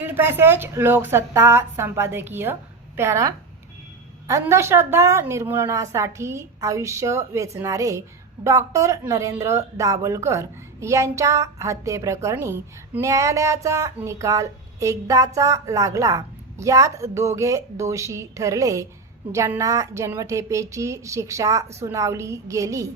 Lead passage Loksatta संपादकीय para. अंधश्रद्धा निर्मूलनासाठी आयुष्य वेचणारे डॉक्टर नरेंद्र दाभोलकर यांच्या हत्येप्रकरणी न्यायालयाचा निकाल एकदाचा लागला. यात दोघे दोषी ठरले, ज्यांना जन्मठेपेची शिक्षा सुनावली गेली.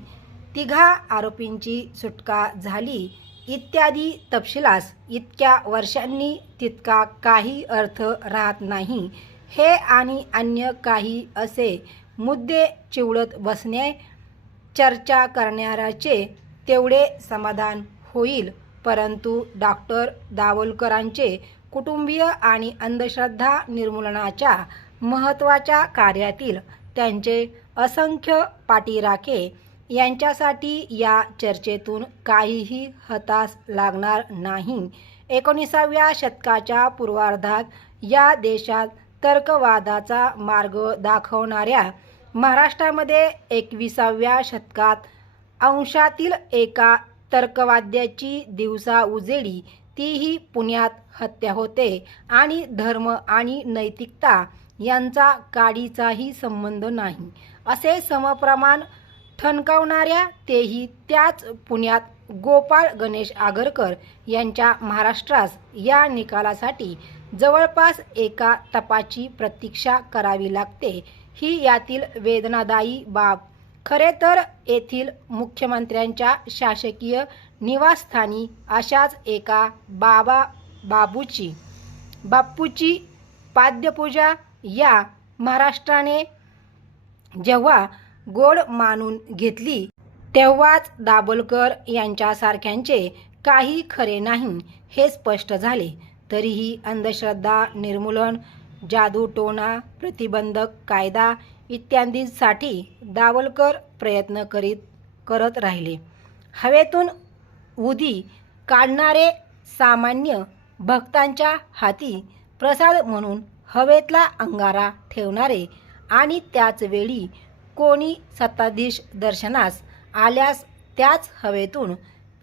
तिघा आरोपींची सुटका झाली इत्यादी तपशिलास इतक्या वर्षांनी तितका काही अर्थ राहत नाही. हे आणि अन्य काही असे मुद्दे चिवडत बसणे चर्चा करणाऱ्याचे तेवढे समाधान होईल, परंतु डॉक्टर दाभोलकरांचे कुटुंबीय आणि अंधश्रद्धा निर्मूलनाच्या महत्त्वाच्या कार्यातील त्यांचे असंख्य पाठीराखे यांच्यासाठी या चर्चेतून काहीही हताश लागणार नाही. 19व्या शतकाच्या पूर्वार्धात या देशात तर्कवादाचा मार्ग दाखवणाऱ्या महाराष्ट्रामध्ये 21व्या शतकात अंशातील एका तर्कवाद्याची दिवसा उजेडी, तीही पुण्यात हत्या होते आणि धर्म आणि नैतिकता यांचा काडीचाही संबंध नाही असे समप्रमाण ठणकावणाऱ्या, तेही त्याच पुण्यात गोपाळ गणेश आगरकर यांच्या महाराष्ट्रास या निकालासाठी जवळपास एका तपाची प्रतीक्षा करावी लागते, ही यातील वेदनादायी बाब. खरे तर येथील मुख्यमंत्र्यांच्या शासकीय निवासस्थानी अशाच एका बापूची पाद्यपूजा या महाराष्ट्राने जेव्हा गोड मानून घेतली, तेव्हाच दाभोलकर यांच्यासारख्यांचे काही खरे नाही हे स्पष्ट झाले. तरीही अंधश्रद्धा निर्मूलन, जादूटोणा प्रतिबंधक कायदा इत्यादींसाठी दाभोलकर प्रयत्न करत राहिले. हवेतून उदी काढणारे सामान्य भक्तांच्या हाती प्रसाद म्हणून हवेतला अंगारा ठेवणारे आणि त्याच वेळी कोणी सत्ताधीश दर्शनास आल्यास त्याच हवेतून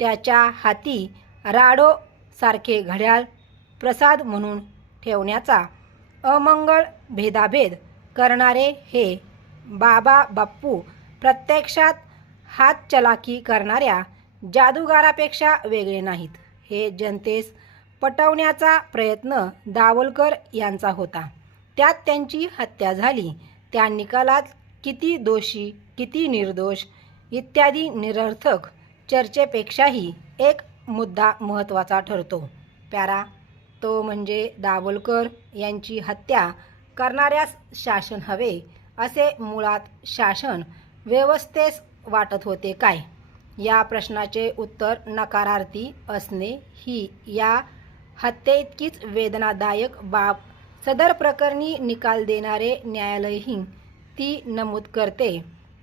त्याच्या हाती राडो सारखे घड्याळ प्रसाद म्हणून ठेवण्याचा अमंगळ भेदाभेद करणारे हे बाप्पू प्रत्यक्षात हातचलाखी करणाऱ्या जादूगारापेक्षा वेगळे नाहीत, हे जनतेस पटवण्याचा प्रयत्न दाभोलकर यांचा होता. त्यात त्यांची हत्या झाली. त्या निकालात किती दोषी किती निर्दोष इत्यादी निरर्थक चर्चेपेक्षाही एक मुद्दा महत्त्वाचा ठरतो. पॅरा. तो म्हणजे दाभोलकर यांची हत्या करणाऱ्यास शासन हवे असे मुळात शासन व्यवस्थेस वाटत होते काय? या प्रश्नाचे उत्तर नकारार्थी असणे ही या हत्येइतकीच वेदनादायक बाब सदर प्रकरणी निकाल देणारे न्यायालयही ती नमूद करते.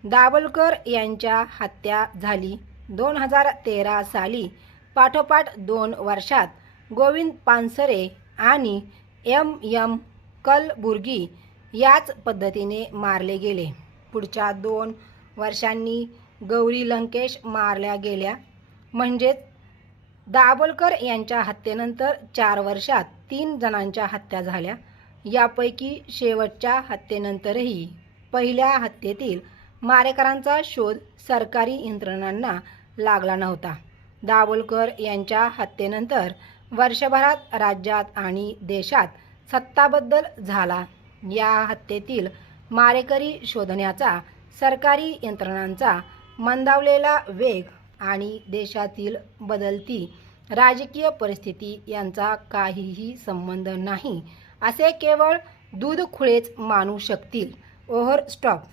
दाभोलकर यांच्या हत्या झाली 2013 साली. पाठोपाठ 2 वर्षात गोविंद पानसरे आणि M कलबुर्गी याच पद्धतीने मारले गेले. पुढच्या 2 वर्षांनी गौरी लंकेश मारल्या गेल्या. म्हणजेच दाभोलकर यांच्या हत्येनंतर 4 वर्षात 3 जणांच्या हत्या झाल्या. यापैकी शेवटच्या हत्येनंतरही पहिल्या हत्येतील मारेकरांचा शोध सरकारी यंत्रणांना लागला नव्हता. दाभोलकर यांच्या हत्येनंतर वर्षभरात राज्यात आणि देशात सत्ताबदल झाला. या हत्येतील मारेकरी शोधण्याचा सरकारी यंत्रणांचा मंदावलेला वेग आणि देशातील बदलती राजकीय परिस्थिती यांचा काहीही संबंध नाही असे केवळ दूधखुळेच मानू शकतील. Over stop.